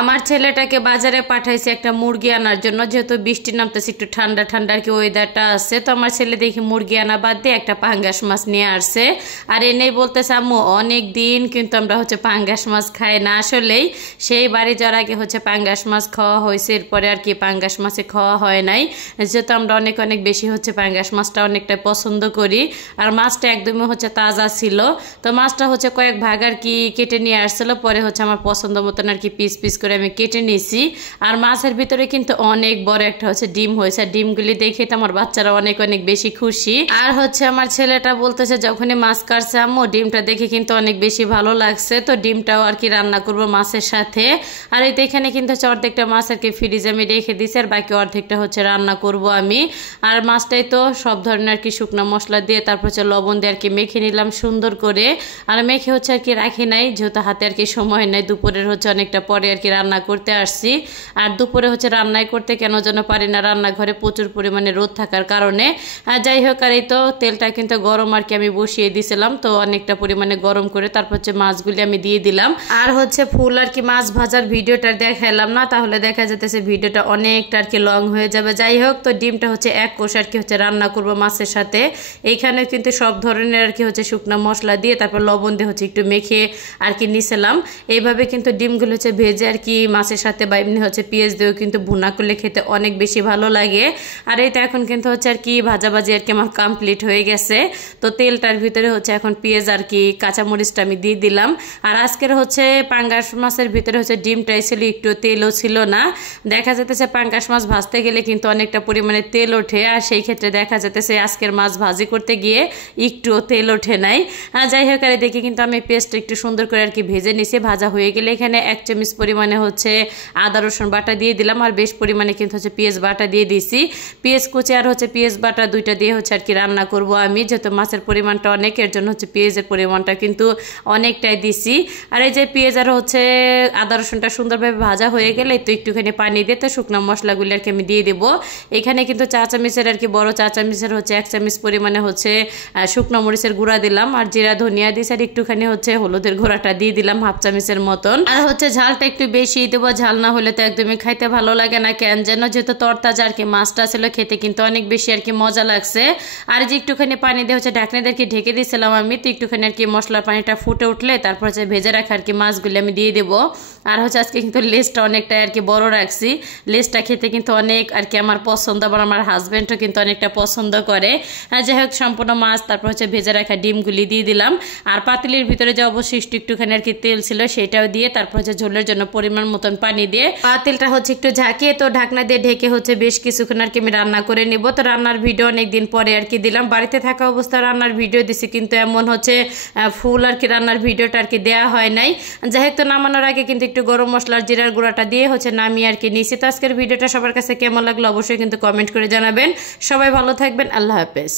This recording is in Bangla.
আমার ছেলেটাকে বাজারে পাঠাইছে একটা মুরগি আনার জন্য, যেহেতু বৃষ্টি নামতেছে, একটু ঠান্ডা ঠান্ডা আর কি ওয়েদারটা আছে। তো আমার ছেলে দেখি মুরগি আনা বাদ দিয়ে একটা পাঙ্গাস মাছ নিয়ে আসছে। আর এনেই বলতেছে, আম্মু অনেক দিন কিন্তু আমরা পাঙ্গাস মাছ খাই না। আসলেই সেই বাড়ি যাওয়ার আগে পাঙ্গাস মাছ খাওয়া হয়েছে, এরপরে আর কি পাঙ্গাস মাছে খাওয়া হয় নাই। যেহেতু আমরা অনেক অনেক বেশি পাঙ্গাস মাছটা অনেকটা পছন্দ করি। আর মাছটা একদমই তাজা ছিল। তো মাছটা কয়েক ভাগ আর কি কেটে নিয়ে আসছিল, পরে আমার পছন্দ মতন আর কি পিস পিস করে আমি কেটে নিয়েছি। আর মাছের ভিতরে কিন্তু অনেক বড় একটা ডিম হয়েছে। ডিমগুলি দেখে তো আমার বাচ্চারা অনেক অনেক বেশি খুশি। আর আমার ছেলেটা বলতেছে, যখনই মাছ কাটছে আম্মু ডিমটা দেখে কিন্তু অনেক বেশি ভালো লাগছে। তো ডিমটাও আর কি রান্না করব মাছের সাথে। আর এই তো এখানে কিন্তু অর্ধেকটা মাছ আর কি ফ্রিজে আমি রেখে দিয়েছি, আর বাকি অর্ধেকটা রান্না করব আমি। আর মাছটাই তো সব ধরনের আর কি শুকনো মশলা দিয়ে তারপর লবণ দিয়ে আর কি মেখে নিলাম সুন্দর করে। আর মেখে আর কি রাখি নাই, যেহেতু হাতে আর কি সময় নাই। দুপুরের অনেকটা পরে আর কি রান্না করতে আসছি। আর দুপুরে রান্নাই করতে কেন যেন পারি না, রান্নাঘরে প্রচুর পরিমাণে রোদ থাকার কারণে। যাই হোক, আর এই তো তেলটা কিন্তু গরম আর কি আমি বসিয়ে দিয়েছিলাম। তো অনেকটা পরিমাণে গরম করে তারপর মাছগুলি আমি দিয়ে দিলাম। আর ফুল আর কি মাছ ভাজার ভিডিওটা দেখালাম না, তাহলে দেখা যেতেছে ভিডিওটা অনেকটা আর কি লং হয়ে যাবে। যাই হোক, তো ডিমটা এক কোষ আর কি রান্না করব মাছের সাথে। এইখানে কিন্তু সব ধরনের আর কি শুকনো মশলা দিয়ে তারপর লবণ দিয়ে একটু মেখে আর কি নিছিলাম। এইভাবে কিন্তু ডিমগুলো ভেজে আর কি মাছের সাথে বা এমনি পেঁয়াজ দিয়েও কিন্তু ভুনা করলে খেতে অনেক বেশি ভালো লাগে। আর এইটা এখন কিন্তু আর কি ভাজাভাজি আর কি আমার কমপ্লিট হয়ে গেছে। তো তেলটার ভিতরে এখন পেঁয়াজ আর কি কাঁচামরিচটা আমি দিয়ে দিলাম। আর আজকের পাঙ্গাস মাছের ভিতরে ডিমটাই ছিল, একটু তেলও ছিল না। দেখা যেতেছে পাঙ্গাস মাছ ভাজতে গেলে কিন্তু অনেকটা পরিমাণে তেল ওঠে, আর সেই ক্ষেত্রে দেখা যেতেছে আজকের মাছ ভাজি করতে গিয়ে একটুও তেল ওঠে নাই। যাই হোক, আর দেখি কিন্তু আমি পেস্টটা একটু সুন্দর করে আর কি ভেজে নিছি। ভাজা হয়ে গেলে এখানে 1 চামচ পরিমাণে আদা রসুন বাটা দিয়ে দিলাম, আর বেশ পরিমাণে কিন্তু পেঁয়াজ বাটা দিয়ে দিছি। পেঁয়াজ কুচি আর পেঁয়াজ বাটা দুইটা দিয়ে আর কি রান্না করব আমি, যেহেতু মাছের পরিমাণটা অনেক, এর জন্য পেঁয়াজের পরিমাণটা কিন্তু অনেকটাই দিছি। আর এই যে পেঁয়াজ আর আদা রসুনটা সুন্দরভাবে ভাজা হয়ে গেলে তো একটুখানি পানি দিয়ে তো শুকনো মশলাগুলি আর কি আমি দিয়ে দেবো। এখানে কিন্তু 4 চামচের আর কি বড় 4 চামচের 1 চামচ পরিমাণে শুকনো মরিচের গুঁড়া দিলাম, আর জিরা ধনিয়া দিয়েছি, আর একটুখানি হলুদের গুঁড়াটা দিয়ে দিলাম 1/2 চামচের মতন। আর ঝালটা একটু বেশি দেবো, ঝাল না হলে তো একদমই খাইতে ভালো লাগে না কেন যেন, যেহেতু তরতাজা আর কি মাছটা ছিল, খেতে কিন্তু অনেক বেশি আর কি মজা লাগছে। আর যে একটুখানি পানি দিয়ে ঢাকনা দিয়ে ঢেকে দিয়েছিলাম আমি। তো একটুখানি আর কি মশলার পানিটা ফুটে উঠলে তারপর ভেজে রাখা আর কি মাছগুলি আমি দিয়ে দেবো। আর আজকে কিন্তু লেজটা অনেকটাই আর কি বড় রাখছি। লেজটা খেতে কিন্তু অনেক আর কি আমার পছন্দ, আবার আমার হাজব্যান্ডও কিন্তু অনেকটা পছন্দ করে। যাই হোক, সম্পূর্ণ মাছ তারপর ভেজে রাখা ডিমগুলি দিয়ে দিলাম। আর পাতিলের ভিতরে যে অবশিষ্ট একটুখানি আর কি তেল ছিল সেটাও দিয়ে তারপর ঝোলের জন্য পরিমাণ মতন পানি দিয়ে পাতিলটা একটু ঝাঁকিয়ে তো ঢাকনা দিয়ে ঢেকে বেশ কিছুক্ষণ আর কি আমি রান্না করে নেব। তো রান্নার ভিডিও অনেকদিন পরে আর কি দিলাম। বাড়িতে থাকা অবস্থা রান্নার ভিডিও দিছি, কিন্তু এমন ফুল আর কি রান্নার ভিডিওটা আর কি দেওয়া হয় নাই। যাই হোক, তো নামানোর আগে কিন্তু একটু গরম মশলার জিরার গুঁড়াটা দিয়ে নামিয়ে আর কি নিয়েছি। তো আজকের ভিডিওটা সবার কাছে কেমন লাগলো অবশ্যই কিন্তু কমেন্ট করে জানাবেন। সবাই ভালো থাকবেন, আল্লাহ হাফেজ।